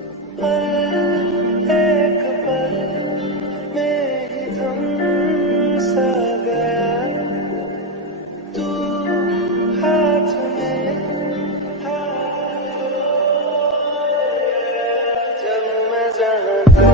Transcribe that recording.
हर एक पल में ही थम सा गया तू हाथ में हाथ जब मैं जहाँ था